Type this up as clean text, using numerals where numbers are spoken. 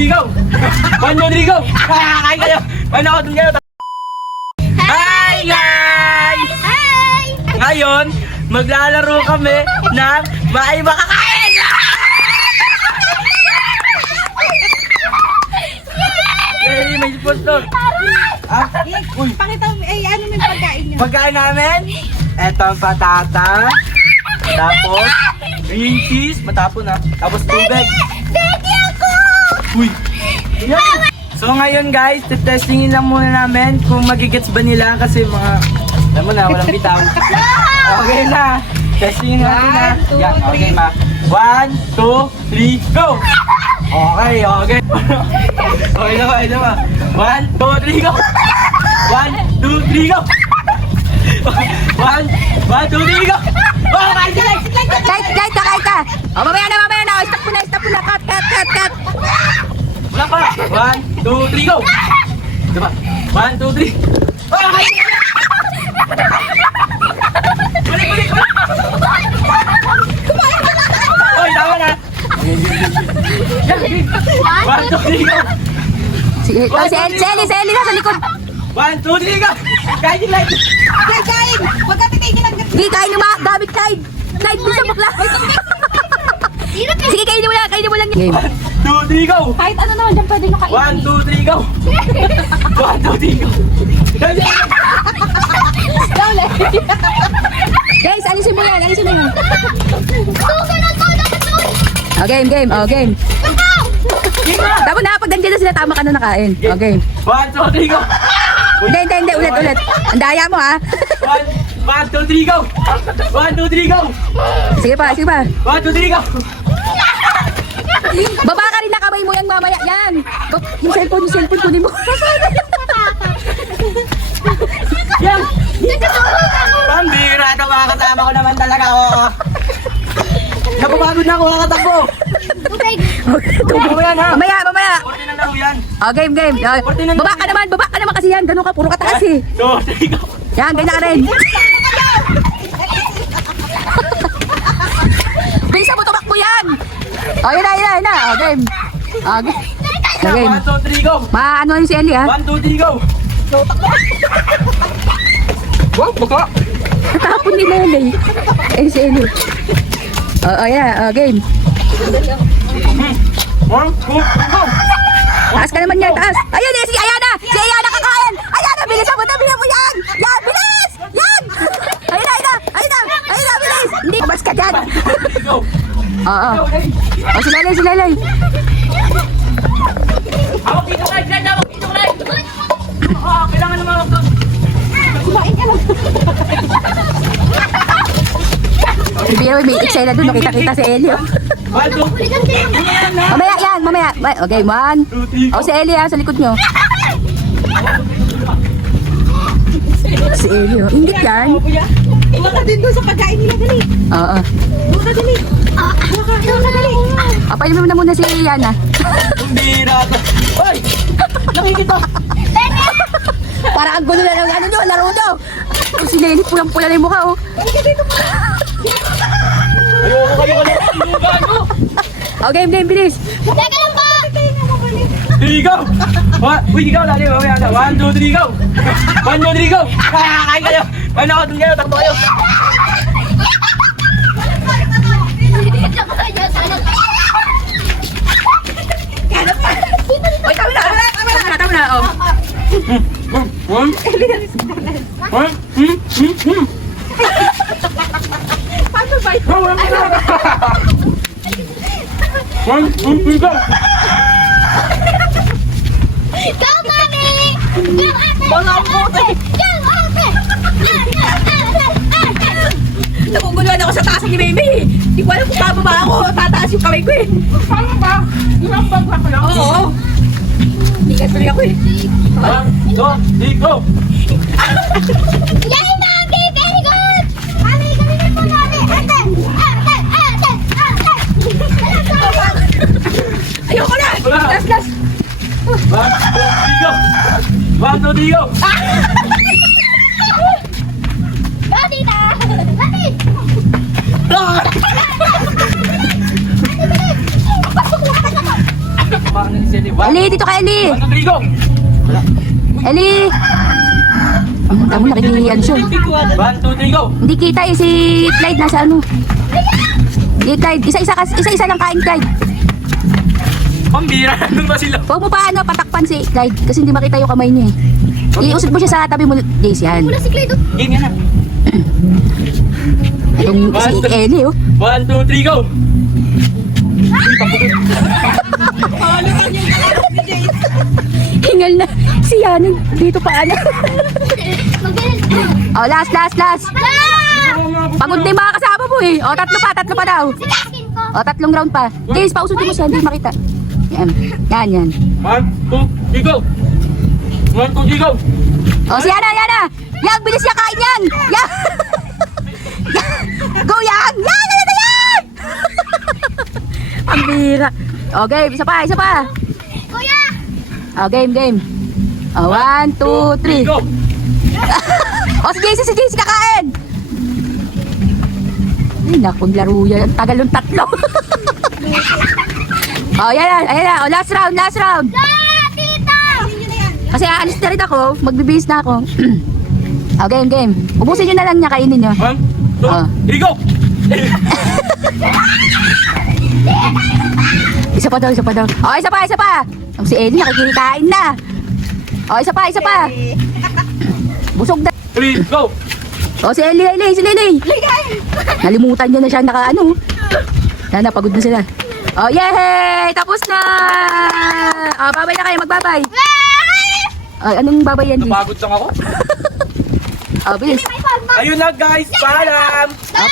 2, 3, go! 1, 2, 3, go! Kain kayo! Manood kayo! Hi guys! Hi! Ngayon, maglalaro kami ng Bahay Makakain! Yay! May sponsor! Ah? Uy! Pakita mo, ano yung pagkain nyo? Pagkain namin, eto ang patata, tapos green cheese, matapon na, tapos tubig. Daddy ako! Uy! Yan! So ngayon guys, testingin lang muna namin kung magigets ba nila kasi mga, alam mo na, walang bitaw. Okay na! Testingin natin na. Yan, okay ma. 1, 2, 3, go! Okay, okay. Okay na ba, okay na ba? 1, 2, 3, go! 1, 2, 3, go! 1, 2, 3, go! Oh, kahit sila! Kahit ka! O, mamaya na! Stop mo na! Cut! Wala pa! 1, 2, 3, go! Diba? 1, 2, 3! Oh, kahit sila! Balik! Oy, tama na! 1, 2, 3, go! Sige, si Ellie nasa likod. 1, 2, 3, go! Kahit sila! Kain! Huwag ka titigil ang gabi. Sige, kain mo gamit kain. Kain mo sa bakla. Sige, kainin mo lang. Game. 1, 2, 3, go! Kahit ano naman dyan pwede nyo kain. 1, 2, 3, go! 1, 2, 3, go! Guys, alisin mo yan. Game. Tapos na, pag nandiyan na sila, tama ka na nakain. Okay. 1, 2, 3, go! Hindi, ulit. Ang daya mo ha. 1, 2, 3, go! 1, 2, 3, go! Sige pa. 1, 2, 3, go! Baba ka rin na kamay mo yan mamaya. Yan. Yung cellphone kunin mo. Yan! Pambira ito, mga kasama ko naman talaga. Oo. Napapagod na ako, kakatakbo. Tubo yan ha. Mamaya. 40 na lang yan. Oh, game. Baba ka naman kasi yan. Ganun ka, puro ka taas eh. 2, 3, go! Yan, ganyan ka rin. Bisa mo, tumakbo yan. Oh, yun na. Oh, game. Okay. Game. 1, 2, 3, go! Ano yun si Ellie ha? 1, 2, 3, go! Wow, baka! Natapon ni Lele. Si Ellie. Oh, yan. Oh, game. 1, 2, 3, go! Taas ka naman yan, taas. Ayun eh, si Ayana kakain. Ayana, bilisan mo yan. Yan, bilis. Yan. Ayun na, bilis. Hindi, mas ka dyan. Go! Oo. Oh, si Lele. Hawak dito, guys! Hawak dito, guys! Kailangan naman ako doon. Kumain ka lang. Biro, may excited na doon. Nakita si Ellie. 1, 2, Mamaya. Okay, 1. Oh, si Ellie ha, sa likod nyo. Si Ellie, oh. Ingit yan. Huwag ka din doon sa pagkain nila, dali. Oo. Huwag ka dali. Dali. Apainom na muna si Yana. Pambira ito. Hoy! Nakikita! Para ang gulo na ng ano nyo, laro nyo. Oh, si Lenny, pulang-pula na yung mukha, oh. Ayoko kayo sinugan mo! Oh, game, bilis. Teka lang po. 3, go! Uy, ikaw lagi, mamaya na. 1, 2, 3, go! 1, 2, 3, go! Kain kayo! Manood kayo, takbo kayo! Oy, tama na, oh. Paano ba yun? 1, 2, 3, go! Go, Mami! Go, ate! Mga puti! Go, ate! Naguguluhan ako sa taas ni Baby. Hindi ko alam kung bababa ako. Tataas yung kamay ko eh. Paano ba? Ilang pagwak lang? Oo. Hindi ka tuloy ako eh. 1, 2, 3, go! Yay, Mami! Very good! Mami, gawin mo namin! Ate! Ayoko na. Wala. Last. 1, 2, 3, go! 1, 2, 3, go! Go, tita! Ate! Tumakan na si Eli. Eli, dito ka, Eli. 1, 2, 3, go! Eli. Tamo, nakikihiyan siya. 1, 2, 3, go! Hindi kita eh, si Clyde nasa ano. Hindi, Clyde. Isa-isa lang kain, Clyde. Pambira, nandun ba sila? Huwag mo pa ano, patakpan si Clyde kasi hindi makita yung kamay niya eh. Iusot mo siya sa tabi mo, Jace, yan. Wala si Clyde. Game yan na. Itong si Eli, oh. 1, 2, 3, go! Hingal na. Si Yanin, dito pa ano. Oh, last. Pagod na yung mga kasama mo eh. Oh, tatlo pa daw. Skin ko. Oh, 3 round pa. Jace, pausutin mo siya, hindi makita. Yan. 1, 2, 3, go! 1, 2, 3, go! Oh, si Yana. Yang, bilis niya kain yan. Yang. Go, Yang. Yang, ano na yan? Ang bira. Oh, game. Isa pa. Kuya. Oh, game. Oh, 1, 2, 3. Go! Oh, si JC kakain. Ay, naku, laro yan. Ang tagal ng tatlo. Oh, ayan na. Oh, last round. Tita. Kasi aalis na rin ako. Magbibihis na ako. Oh, game. Ubusin nyo na lang niya, kainin nyo. 1, 2, Ah. 3, go! Isa pa daw. Oh, isa pa. Oh, si Ellie nakikikain na. Oh, isa pa. Busog na. 3, go! Oh, si Ellie. Nalimutan niya na siya naka-ano. Napagod na sila. Oh, yay! Tapos na! Oh, babay na kayo. Magbabay. Oh, anong babay yan, Jace? Napagod lang ako. Oh, bilis. Ayun na guys, paalam! Oh,